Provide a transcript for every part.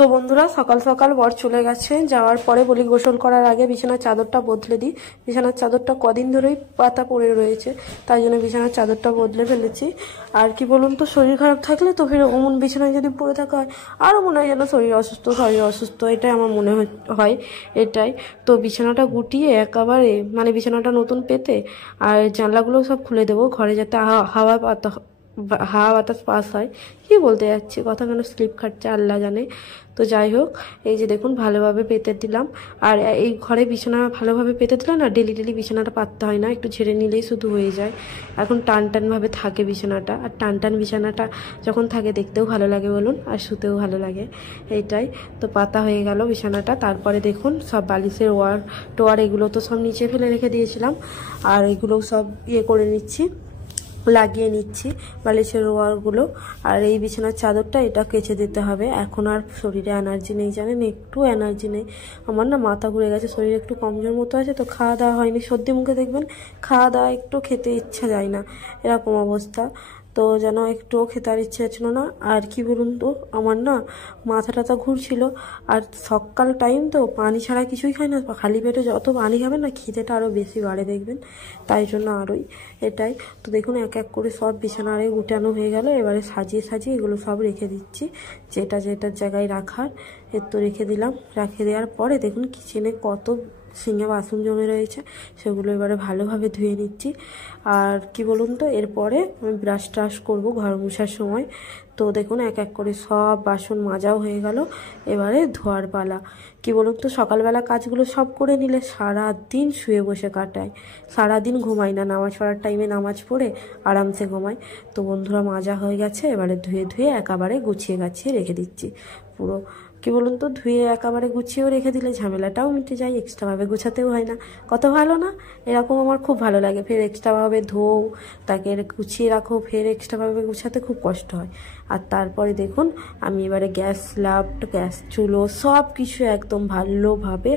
তো বন্ধুরা সকাল সকাল বর চলে গেছে, যাওয়ার পরে বলি গোসল করার আগে বিছানার চাদরটা বদলে দিই। বিছানার চাদরটা কদিন ধরেই পাতা পড়ে রয়েছে, তাই জন্য বিছানার চাদরটা বদলে ফেলেছি। আর কি বলুন তো, শরীর খারাপ থাকলে তো ফের অমন বিছানায় যদি পড়ে থাকা হয় আরও মনে হয় যেন শরীর অসুস্থ, এটাই আমার মনে হয়। এটাই তো বিছানাটা গুটিয়ে একেবারে মানে বিছানাটা নতুন পেতে আর জানলাগুলো সব খুলে দেবো, ঘরে যাতে হাওয়া বাতাস পাস হয়। কি বলতে যাচ্ছি, কথা কেন স্লিপ খাচ্ছে আল্লাহ জানে। তো যাই হোক, এই যে দেখুন ভালোভাবে পেতে দিলাম। আর এই ঘরে বিছানা ভালোভাবে পেতে দিলাম না, ডেলি বিছানাটা পাততে হয় না, একটু ঝেড়ে নিলেই শুধু হয়ে যায়। এখন টানভাবে থাকে বিছানাটা, আর টান বিছানাটা যখন থাকে দেখতেও ভালো লাগে বলুন, আর শুতেও ভালো লাগে। এইটাই তো পাতা হয়ে গেল বিছানাটা। তারপরে দেখুন সব বালিশের টোয়ার এগুলো তো সব নিচে ফেলে রেখে দিয়েছিলাম, আর এগুলো সব করে নিচ্ছি, লাগিয়ে নিচ্ছি বালিশের ওয়ারগুলো। আর এই বিছানার চাদরটা এটা কেচে দিতে হবে। এখন আর শরীরে এনার্জি নেই, জানেন, একটু এনার্জি নেই। আমার না মাথা ঘুরে গেছে, শরীর একটু কমজোর মতো আছে, তো খাওয়া দাওয়া হয়নি, সর্দি মুখে দেখবেন খাওয়া দাওয়া একটু খেতে ইচ্ছা যায় না, এরকম অবস্থা। তো যেন একটুও খেতে আর ইচ্ছে ছিল না। আর কি বলুন তো, আমার না মাথাটা ঘুরছিল, আর সকাল টাইম তো পানি ছাড়া কিছুই খাই না, খালি পেটে যত পানি খাবে না খিদেটা আরও বেশি বাড়ে দেখবেন, তাই জন্য আরোই এটাই। তো দেখুন এক এক করে সব বিছানা আরে গুটানো হয়ে গেল। এবারে সাজিয়ে এগুলো সব রেখে দিচ্ছি, যেটার জায়গায় রাখার এর তো রেখে দিলাম। রেখে দেওয়ার পরে দেখুন কিচেনে কত সিঙ্গে বাসন জমে রয়েছে, সেগুলো এবারে ভালোভাবে ধুয়ে নিচ্ছি। আর কি বলুন তো, এরপরে আমি ব্রাশ করবো ঘর মোছার সময়। তো দেখুন এক এক করে সব বাসন মাজাও হয়ে গেল, এবারে ধোয়ার পালা। কি বলুন তো, সকালবেলা কাজগুলো সব করে নিলে সারাদিন শুয়ে বসে কাটায়, সারাদিন ঘুমাই না, নামাজ পড়ার টাইমে নামাজ পড়ে আরামসে ঘুমাই। তো বন্ধুরা মাজা হয়ে গেছে, এবারে ধুয়ে একেবারে গুছিয়ে গাছিয়ে রেখে দিচ্ছি পুরো। কি বলুন তো, ধুয়ে একেবারে গুছিয়েও রেখে দিলে ঝামেলাটাও মিটে যায়, এক্সট্রাভাবে গুছাতেও হয় না। কত ভালো না, এরকম আমার খুব ভালো লাগে। ফের এক্সট্রাভাবে ধোও, তাকে গুছিয়ে রাখো, ফের এক্সট্রাভাবে গুছাতে খুব কষ্ট হয়। আর তারপরে দেখুন আমি এবারে গ্যাস স্ল্যাব, গ্যাস চুলো সব কিছু একদম ভালোভাবে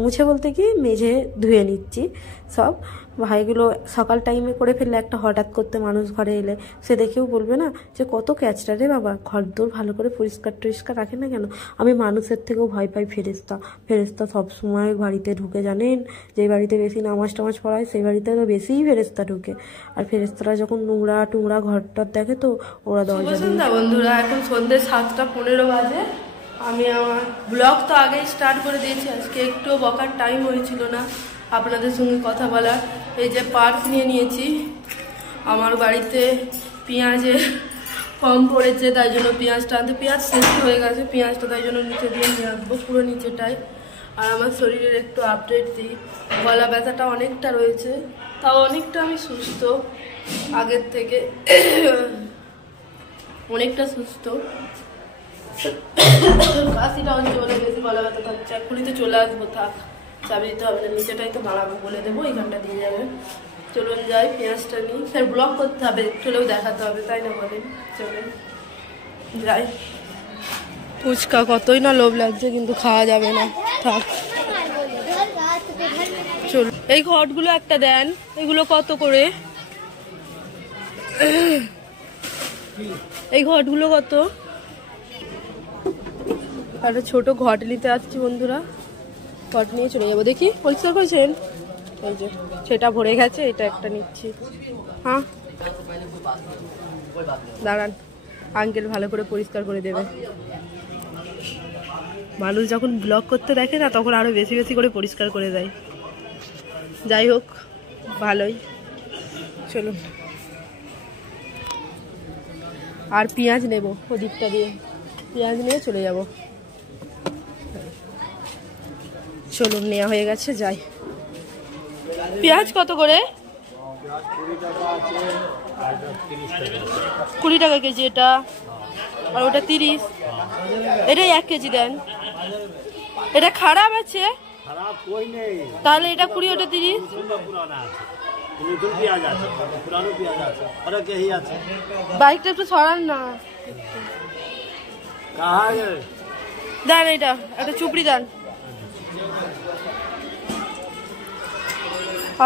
মুছে বলতে কি মেঝে ধুয়ে নিচ্ছি সব। ভাইগুলো সকাল টাইমে করে ফেললে একটা হঠাৎ করতে মানুষ ঘরে এলে সে দেখেও বলবে না যে কত ক্যাচটা রে বাবা, ঘর দোর ভালো করে পরিষ্কার রাখে না কেন। আমি মানুষের থেকেও ভয় পাই ফেরেস্তা সবসময় বাড়িতে ঢুকে, জানেন, যে বাড়িতে বেশি নামাজ টামাজ পড়ায় সেই বাড়িতে তো বেশিই ফেরেস্তা ঢুকে। আর ফেরেস্তারা যখন নোংরা টুংরা ঘরটার দেখে তো ওরা দরজা দিয়ে। বন্ধুরা এখন সন্ধ্যে 7:15 বাজে। আমি আমার ব্লগ তো আগেই স্টার্ট করে দিয়েছি, আজকে একটু বকার টাইম হয়েছিল না আপনাদের সঙ্গে কথা বলার। এই যে পার্স নিয়েছি, আমার বাড়িতে পেঁয়াজের কম পড়েছে, তাই জন্য পেঁয়াজটা আনতে, পেঁয়াজ শেষ হয়ে গেছে, পেঁয়াজটা তাই জন্য নিচে দিয়ে নিয়ে আসবো পুরো নিচেটাই। আর আমার শরীরের একটু আপডেট দিই, গলা ব্যথাটা অনেকটা রয়েছে, তাও অনেকটা আমি সুস্থ আগের থেকে, অনেকটা সুস্থ। কাশিটা হচ্ছে বলে বেশি গলা ব্যথা থাকছে, এখনই তো চলে আসবো, থাক চাবি দিতে হবে না, নিচেটাই তো দাঁড়াবো বলে দেবো, এইখানটা দিয়ে যাবে। চলুন যাই, পেঁয়াজটা নিই, ফের ব্লগ করতে হবে, চলেও দেখাতে হবে, তাই না বলেন, চলুন যাই। ফুচকা কতই না লোভ লাগছে, কিন্তু খাওয়া যাবে না, থাক চলুন। এই ঘটগুলো একটা দেন, এগুলো কত করে? এই ঘটগুলো কত? একটা ছোট ঘট নিতে আসছি বন্ধুরা, ঘট নিয়ে চলে যাবো। দেখি পরিষ্কার করেছেন, এই যে সেটা ভরে গেছে, এটা একটা নিচ্ছি। হ্যাঁ দাঁড়ান, আঙ্কেল ভালো করে পরিষ্কার করে দেবে। মানুষ যখন ব্লগ করতে দেখে না, তখন আরো বেশি করে পরিষ্কার করে দেয়। যাই হোক ভালোই, চলুন। আর পেঁয়াজ নেব, ওদিকটা দিয়ে পেঁয়াজ নিয়ে চলে যাব। চলুন, নেওয়া হয়ে গেছে, যাই। পেঁয়াজ কত করে? 20 টাকা কেজি এটা, আর ওটা 30। এটা 1 কেজি দেন। এটা খারাপ আছে তাহলে, এটা 20 ওটা 30। বাইকটা একটু সরান না, দেন এটা একটা চুপড়ি দেন।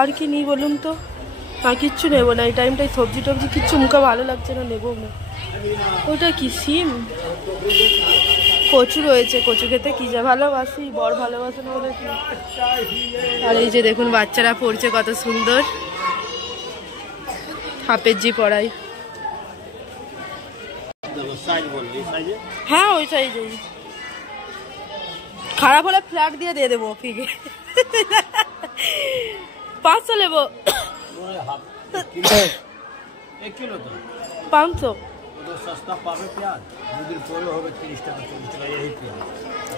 আর কি নিই বলুন তো? আর কিচ্ছু নেবো না এই টাইমটায়, সবজি টবজি কিচ্ছু মুখে ভালো লাগছে না, নেবো না। ওটা কি সিম? কচু রয়েছে, কচু খেতে কি যা ভালোবাসি, বর ভালোবাসে না বলে কি। আর এই যে দেখুন বাচ্চারা পড়ছে কত সুন্দর, হাফের জি পড়াই। হ্যাঁ ওই সাইজেই, খারাপ হলে ফ্ল্যাট দিয়ে দেবো ফিকে। 500 নেবো, 500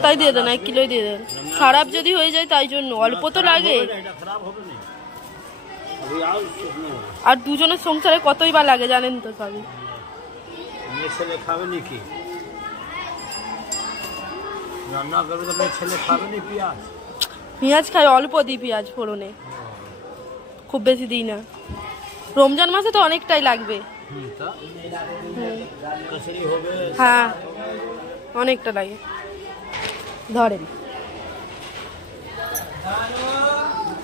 তাই দিয়ে দেন, 1 কিলোই দিয়ে দেন। খারাপ যদি হয়ে যায় তাই জন্য, অল্প তো লাগে। আর দুজনের সংসারে কতই বা লাগে জানেন তো সবই। ছেলে খাবে নাকি রান্না করবে তো ছেলে খাবে না পেঁয়াজ? পেঁয়াজ খাই, অল্প দিই পেঁয়াজ ফোড়নে, খুব বেশি দিই না। রমজান মাসে তো অনেকটাই লাগবে। হ্যাঁ অনেকটা লাগে। ধরেন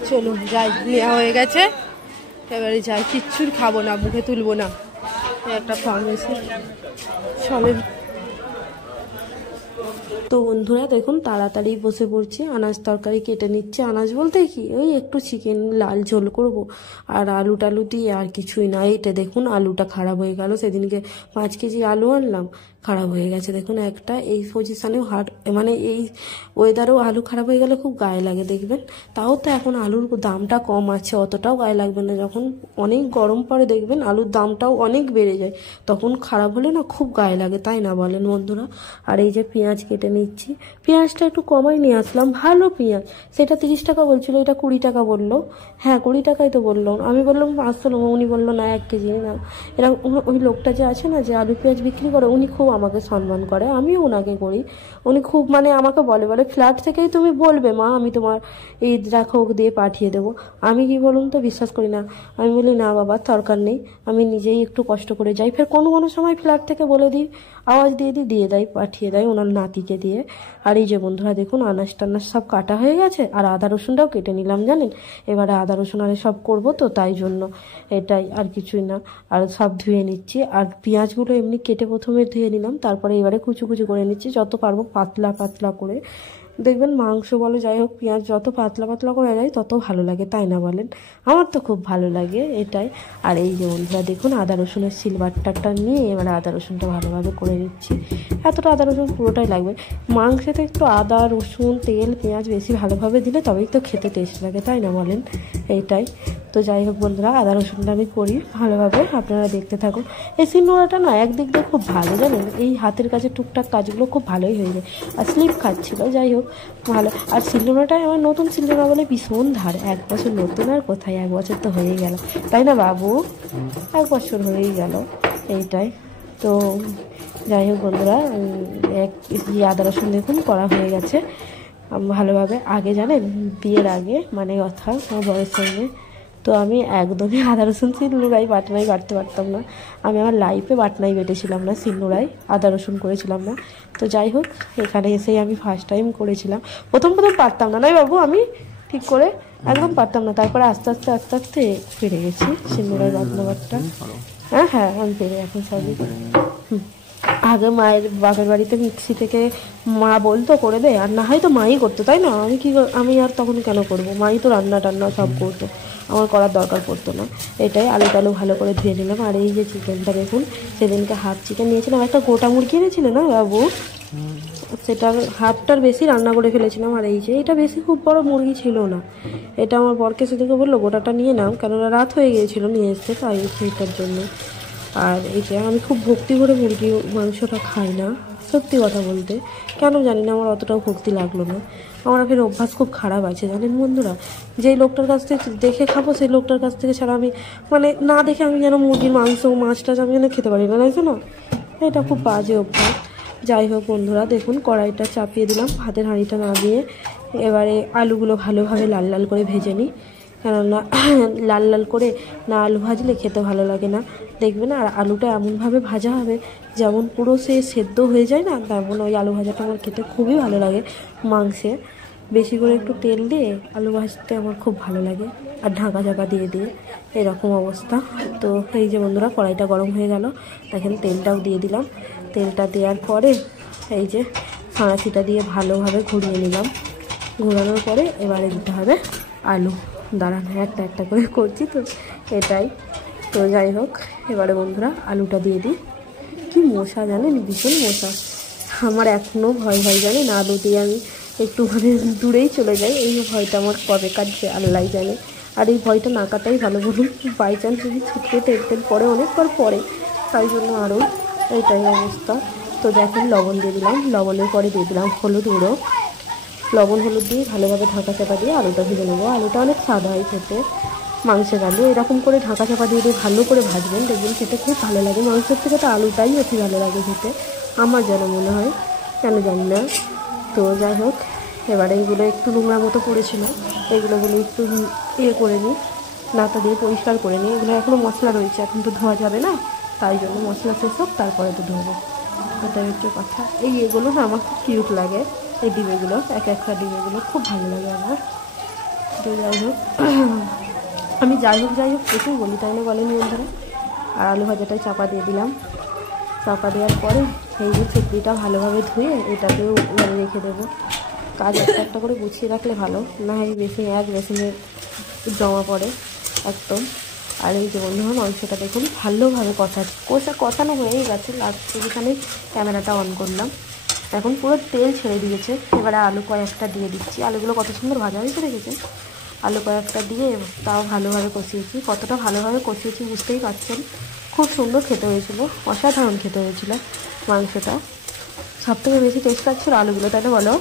চলুন যাই, নেওয়া হয়ে গেছে, এবারে যাই। কিচ্ছুর খাবো না, মুখে তুলবো না। একটা ফার্মেসি চলেন। তো বন্ধুরা দেখুন তাড়াতাড়ি বসে পড়ছি, আনাজ তরকারি কেটে নিচ্ছে। আনাজ বলতে কি, ওই একটু চিকেন লাল ঝোল করব আর আলু টালু দিয়ে, আর কিছুই না। এইটা দেখুন আলুটা খারাপ হয়ে গেল, সেদিনকে 5 কেজি আলু আনলাম, খারাপ হয়ে গেছে দেখুন একটা। এই পজিশানেও মানে এই ওয়েদারেও আলু খারাপ হয়ে গেলে খুব গায়ে লাগে দেখবেন। তাও তো এখন আলুর দামটা কম আছে, অতটাও গায়ে লাগবে না। যখন অনেক গরম পড়ে দেখবেন আলুর দামটাও অনেক বেড়ে যায়, তখন খারাপ হলে না খুব গায়ে লাগে, তাই না বলেন বন্ধুরা। আর এই যে পেঁয়াজ কেটে নিচ্ছি, পেঁয়াজটা একটু কমাই নিয়ে আসলাম, ভালো পেঁয়াজ। সেটা 30 টাকা বলছিল, এটা 20 টাকা বললো। হ্যাঁ 20 টাকাই তো বললো, আমি বললাম 500 নেবো, উনি বললো না 1 কেজি না। এরা ওই লোকটা যে আছে না, যে আলু পেঁয়াজ বিক্রি করে, উনি খুব আমাকে সম্মান করে, আমিও ওনাকে করি। উনি খুব মানে আমাকে বলে ফ্ল্যাট থেকেই তুমি বলবে মা, আমি তোমার এই রাখো দিয়ে পাঠিয়ে দেবো। আমি কি বলুন তো বিশ্বাস করি না, আমি বলি না বাবা দরকার নেই, আমি নিজেই একটু কষ্ট করে যাই। ফের কোনো কোনো সময় ফ্ল্যাট থেকে বলে দিই, আওয়াজ দিয়ে দেয়, পাঠিয়ে দেয় ওনার নাতিকে দিয়ে। আর এই যে বন্ধুরা দেখুন আনাজ টানাজ সব কাটা হয়ে গেছে, আর আদা রসুনটাও কেটে নিলাম জানেন। এবারে আদা রসুন আর সব করবো তো তাই জন্য, এটাই আর কিছুই না। আর সব ধুয়ে নিচ্ছি, আর পেঁয়াজগুলো এমনি কেটে প্রথমে ধুয়ে নিলাম, তারপরে এবারে কুচু কুচু করে নিচ্ছি, যত পারবো পাতলা পাতলা করে। দেখবেন মাংস বলো যাই হোক, পেঁয়াজ যত পাতলা পাতলা করে যায় তত ভালো লাগে, তাই না বলেন। আমার তো খুব ভালো লাগে এটাই। আর এই যে বন্ধুরা দেখুন আদা রসুনের সিলবারটা নিয়ে এবারে আদা রসুনটা ভালোভাবে করে নিচ্ছি। এতটা আদা রসুন পুরোটাই লাগবে। মাংসেতে একটু আদা রসুন তেল পেঁয়াজ বেশি ভালোভাবে দিলে তবেই তো খেতে টেস্ট লাগে, তাই না বলেন। এইটাই তো যাই হোক বন্ধুরা, আদা রসুনটা আমি করি ভালোভাবে, আপনারা দেখতে থাকুন। এই শিলনোড়াটা না একদিক দিয়ে খুব ভালো জানেন, এই হাতের কাছে টুকটাক কাজগুলো খুব ভালোই হয়ে যায়। আর স্লিপ খাচ্ছিল, যাই হোক ভালো। আর শিলনোড়াটাই আমার নতুন শিলনোড়া বলে ভীষণ ধার। 1 বছর নতুন আর কোথায়, 1 বছর তো হয়েই গেল, তাই না বাবু, 1 বছর হয়েই গেল। এইটাই তো যাই হোক বন্ধুরা, আদা রসুন দেখুন করা হয়ে গেছে ভালোভাবে। আগে জানেন বিয়ের আগে মানে কথা আমার বরের সঙ্গে, তো আমি একদমই আদা রসুন শিলনোড়ায় বাটনাই বাটতে পারতাম না। আমি আমার লাইফে বাটনাই বেটেছিলাম না, শিলনোড়ায় আদা রসুন করেছিলাম না। তো যাই হোক এখানে এসেই আমি ফার্স্ট টাইম করেছিলাম। প্রথম পারতাম না, নয় বাবু, আমি ঠিক করে একদম পারতাম না। তারপরে আস্তে আস্তে পেরে গেছি শিলনোড়ায় বাটনা বাটটা। হ্যাঁ আমি পেরে এখন সবই। আগে মায়ের বাপের বাড়িতে মিক্সি থেকে মা বলতো করে দে, আর না হয়তো মাই করতো, তাই না। আমি আর তখন কেন করবো, মাই তো রান্না টান্না সব করতো, আমার করার দরকার পড়তো না। এটাই আলু টালু ভালো করে ধুয়ে নিলাম। আর এই যে চিকেনটা দেখুন, সেদিনকে হাফ চিকেন নিয়েছিলাম, একটা গোটা মুরগি এনেছিল না বাবু, সেটা হাফটার বেশি রান্না করে ফেলেছিলাম। আর এই যে এটা বেশি খুব বড় মুরগি ছিল না, এটা আমার বরকে সেদিকে বললো গোটাটা নিয়ে নাও, কেননা রাত হয়ে গিয়েছিলো নিয়ে এসছে, তাই সেইটার জন্য। আর এই যে আমি খুব ভক্তি করে মুরগি মাংসটা খাই না, সত্যি কথা বলতে, কেন জানি না আমার অতটাও ভক্তি লাগলো না। আমার ফের অভ্যাস খুব খারাপ আছে জানেন বন্ধুরা, যেই লোকটার কাছ থেকে দেখে খাবো সেই লোকটার কাছ থেকে ছাড়া আমি মানে না দেখে আমি যেন মুরগির মাংস মাছ টাছ আমি যেন খেতে পারি না, তাই না, এটা খুব বাজে অভ্যাস। যাই হোক বন্ধুরা দেখুন কড়াইটা চাপিয়ে দিলাম, ভাতের হাঁড়িটা নামিয়ে এবারে আলুগুলো ভালোভাবে লাল লাল করে ভেজে নিই, কেননা লাল লাল করে না আলু ভাজলে খেতে ভালো লাগে না দেখবেন। আর আলুটা এমনভাবে ভাজা হবে যেমন পুরো সে সেদ্ধ হয়ে যায় না, তেমন ওই আলু ভাজাটা আমার খেতে খুবই ভালো লাগে। মাংসে বেশি করে একটু তেল দিয়ে আলু ভাজতে আমার খুব ভালো লাগে, আর ঢাকা চাপা দিয়ে এরকম অবস্থা। তো এই যে বন্ধুরা কড়াইটা গরম হয়ে গেল, দেখেন তেলটাও দিয়ে দিলাম। তেলটা দেওয়ার পরে এই যে ছাঁচিটা দিয়ে ভালোভাবে ঘুরিয়ে নিলাম। ঘোরানোর পরে এবারে দিতে হবে আলু। দাঁড়ান, একটা একটা করে করছি তো, এটাই তো। যাই হোক, এবারে বন্ধুরা আলুটা দিয়ে দিই। কি মশা জানেন, ভীষণ মশা। আমার এখনও ভয় জানেন, আলু দিয়ে আমি একটুখানি দূরেই চলে যাই। এই ভয়টা আমার কবে কাটছে আল্লাহ জানে। আর এই ভয়টা না কাটাই ভালো, বলুন। বাই চান্স যদি ছুটকে তেল পরে অনেকবার পরে, তাই জন্য আরও এইটাই অবস্থা। তো দেখেন, লবণ দিয়ে দিলাম। লবণের পরে দিয়ে দিলাম হলুদ গুঁড়ো। লবণ হলুদ দিয়ে ভালোভাবে ঢাকা চাপা দিয়ে আলুটা ভেজে নেবো। আলুটা অনেক স্বাদ হয় খেতে, মাংসের আলু। এরকম করে ঢাকা চাপা দিয়ে ভালো করে ভাজবেন, দেখবেন খেতে খুব ভালো লাগে। মাংসের থেকে তো আলুটাই অতি ভালো লাগে খেতে, আমার যেন মনে হয়, কেন জানি না। তো যাই হোক, এবারে এইগুলো একটু নোংরা মতো পড়েছিল, এইগুলো একটু করে নিই, নাতা দিয়ে পরিষ্কার করে নিই। এগুলো এখনও মশলা রয়েছে, এখন তো ধোয়া যাবে না, তাই জন্য মশলা শেষ হোক তারপরে তো ধোবো, এটাই হচ্ছে কথা। এগুলো না আমার খুব কিউট লাগে, এই ডিমেগুলো, একটা ডিমেগুলো খুব ভালো লাগে আমার। তো যাই হোক, আমি যাই হোক প্রচুর বলি, তাই না বলেন বন্ধুরা। আর আলু ভাজাটাই চাপা দিয়ে দিলাম। চাপা দেওয়ার পরে এই যে চুটনিটা ভালোভাবে ধুয়ে এটাতেও রেখে দেবো। কাজ একটা করে গুছিয়ে রাখলে ভালো, না হয় বেসিনে জমা পড়ে একদম। আর এই যে বন্ধুরা, মাংসটা দেখুন ভালোভাবে কষানো হয়েই গেছে। লাস্ট যেখানে ক্যামেরাটা অন করলাম, এখন পুরো তেল ছেড়ে দিয়েছে। এবারে আলু কয়েকটা দিয়ে দিচ্ছি। আলুগুলো কত সুন্দর ভাজা হয়েছে দেখেছেন। আলু কয়েকটা দিয়ে তাও ভালোভাবে কষিয়েছি। কতটা ভালোভাবে কষিয়েছি বুঝতেই পারছেন। খুব সুন্দর খেতে হয়েছিল, অসাধারণ খেতে হয়েছিল মাংসটা। সবথেকে বেশি টেস্ট লাগছিল আলুগুলো, তাই না বলো?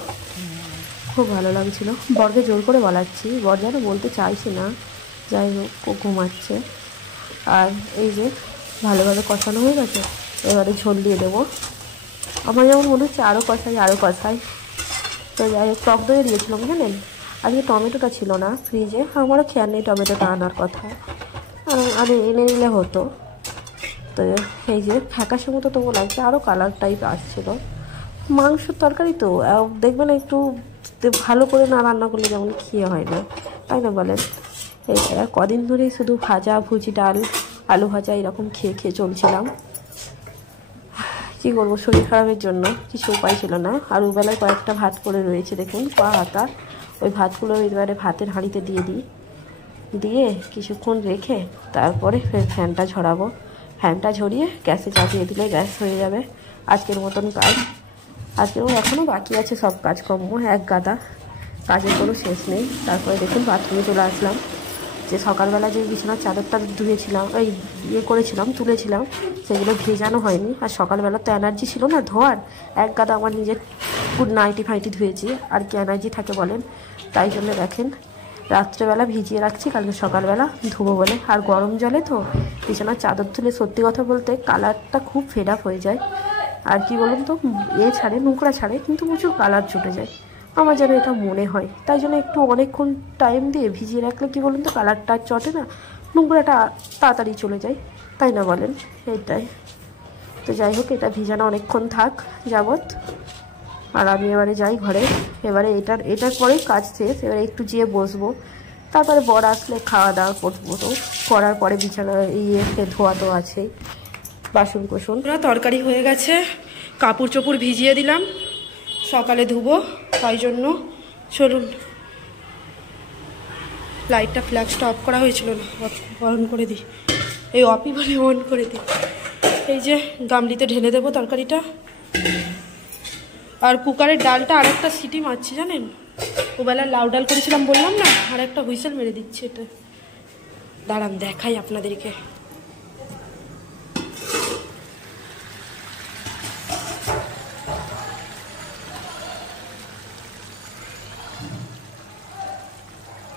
খুব ভালো লাগছিলো। বরকে জোর করে বলাচ্ছি, বর যেন বলতে চাইছি না, যাই হোক ও ঘুমাচ্ছে। আর এই যে ভালোভাবে কষানো হয়ে গেছে, এবারে ঝোল দিয়ে দেবো। আমার যেমন মনে হচ্ছে আরও কষাই। তো যাই হোক, টক দই দিয়েছিলাম জানেন। আজকে টমেটোটা ছিল না ফ্রিজে, আমারও খেয়াল নেই টমেটোটা আনার কথা, আর এনে নিলে হতো। তো এই যে ফ্যাকাশে মতো তবু লাগছে, আরও কালার টাইপ আসছিলো। মাংসের তরকারি তো দেখবেন একটু ভালো করে না রান্না করলে যেমন খেয়ে হয় না, তাই না বলেন। এই আর কদিন ধরেই শুধু ভুজি ডাল আলু ভাজা এরকম খেয়ে চলছিলাম। কী করবো, শরীর খারাপের জন্য কিছু উপায় ছিল না। আর ওবেলায় কয়েকটা ভাত করে রয়েছে দেখুন, হাতা। ওই ভাতগুলো এবারে ভাতের হাঁড়িতে দিয়ে কিছুক্ষণ রেখে তারপরে ফের ফ্যানটা ঝরাবো। ফ্যানটা ঝরিয়ে গ্যাসে চাপিয়ে দিলে গ্যাস হয়ে যাবে আজকের মতন কাজ। আজকেও এখনও বাকি আছে সব কাজকর্ম, এক গাদা, কাজের কোনো শেষ নেই। তারপরে দেখুন বাথরুমে চলে আসলাম। যে সকালবেলা যে বিছানার চাদরটা ধুয়েছিলাম, তুলেছিলাম, সেগুলো ভেজানো হয়নি। আর সকালবেলা তো এনার্জি ছিল না ধোয়ার, এক গাদা আমার নিজের নাইটি ফাইটি ধুয়েছি। আর কি এনার্জি থাকে বলেন, তাই জন্য দেখেন রাত্রেবেলা ভিজিয়ে রাখছি, কালকে সকালবেলা ধুবো বলে। আর গরম জলে তো বিছানার চাদর তুলে সত্যি কথা বলতে কালারটা খুব ফেড আপ হয়ে যায়। আর কি বলুন তো, নোংরা ছাড়ে, কিন্তু প্রচুর কালার ছুটে যায়। আমার যেন এটা মনে হয়, তাই জন্য একটু অনেকক্ষণ টাইম দিয়ে ভিজিয়ে রাখলে কি বলুন তো কালারটা চটে না, নোংরাটা তাড়াতাড়ি চলে যায়, তাই না বলেন। এইটাই তো। যাই হোক, এটা ভিজানো অনেকক্ষণ থাক যাবত। আর আমি এবারে যাই ঘরে। এবারে এটার পরেই কাজ শেষ। এবারে একটু যেয়ে বসবো, তারপরে বর আসলে খাওয়া দাওয়া করবো। তো করার পরে বিছানা ধোয়া তো আছেই, বাসন কোসন। তরকারি হয়ে গেছে, কাপড় চোপড় ভিজিয়ে দিলাম, সকালে ধুবো, তাই জন্য চলুন। লাইটটা ফ্ল্যাশটা অফ করা হয়েছিল না, অন করে দিই, এই অফই বলে অন করে দিই। এই যে গামলিতে ঢেলে দেবো তরকারিটা। আর কুকারের ডালটা আরেকটা সিটি মারছি জানেন, ওবেলা লাউ ডাল করেছিলাম বললাম না, আর একটা হুইসেল মেরে দিচ্ছি। এটা দাঁড়ান দেখাই আপনাদেরকে।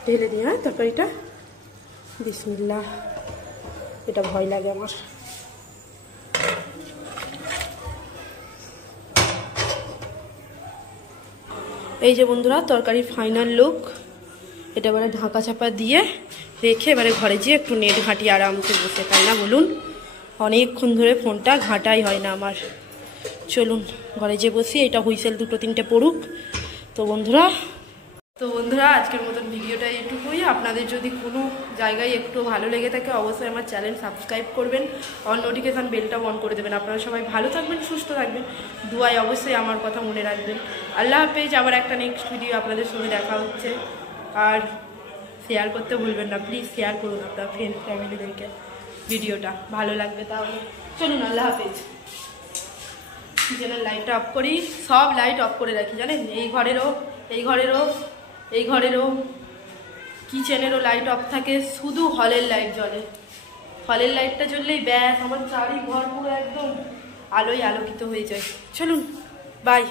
ঢেলে দিই হ্যাঁ তরকারিটা, বিসমিল্লাহ। এটা ভয় লাগে আমার। এই যে বন্ধুরা তরকারির ফাইনাল লুক। এটা এবারে ঢাকা চাপা দিয়ে রেখে এবারে ঘরে যেয়ে একটু নেট ঘাঁটি আরামসে বসে, তাই না বলুন। অনেকক্ষণ ধরে ফোনটা ঘাঁটাই হয় না আমার। চলুন ঘরে যেয়ে বসি, এটা হুইসেল 2-3টে পড়ুক। তো বন্ধুরা তো বন্ধুরা আজকের মতন ভিডিওটা এটুকুই। আপনাদের যদি কোনো জায়গায় একটু ভালো লেগে থাকে অবশ্যই আমার চ্যানেল সাবস্ক্রাইব করবেন, অল নোটিফিকেশান বেলটাও অন করে দেবেন। আপনারা সবাই ভালো থাকবেন, সুস্থ থাকবেন, দুয়ায় অবশ্যই আমার কথা মনে রাখবেন। আল্লাহ হাফেজ। আবার একটা নেক্সট ভিডিও আপনাদের সঙ্গে দেখা হচ্ছে। আর শেয়ার করতে ভুলবেন না, প্লিজ শেয়ার করুন আপনার ফ্রেন্ড ফ্যামিলিদেরকে ভিডিওটা, ভালো লাগবে তাহলে। চলুন, আল্লাহ হাফেজ। কিচেনের লাইটটা অফ করি, সব লাইট অফ করে রাখি জানেন, এই ঘরেরও কিচেনেরও লাইট অফ থাকে, শুধু হলের লাইট জ্বলে। হলের লাইটটা জ্বললেই ব্যাস আমার চারি ঘর পুরো একদম আলোয় আলোকিত হয়ে যায়। চলুন, বাই।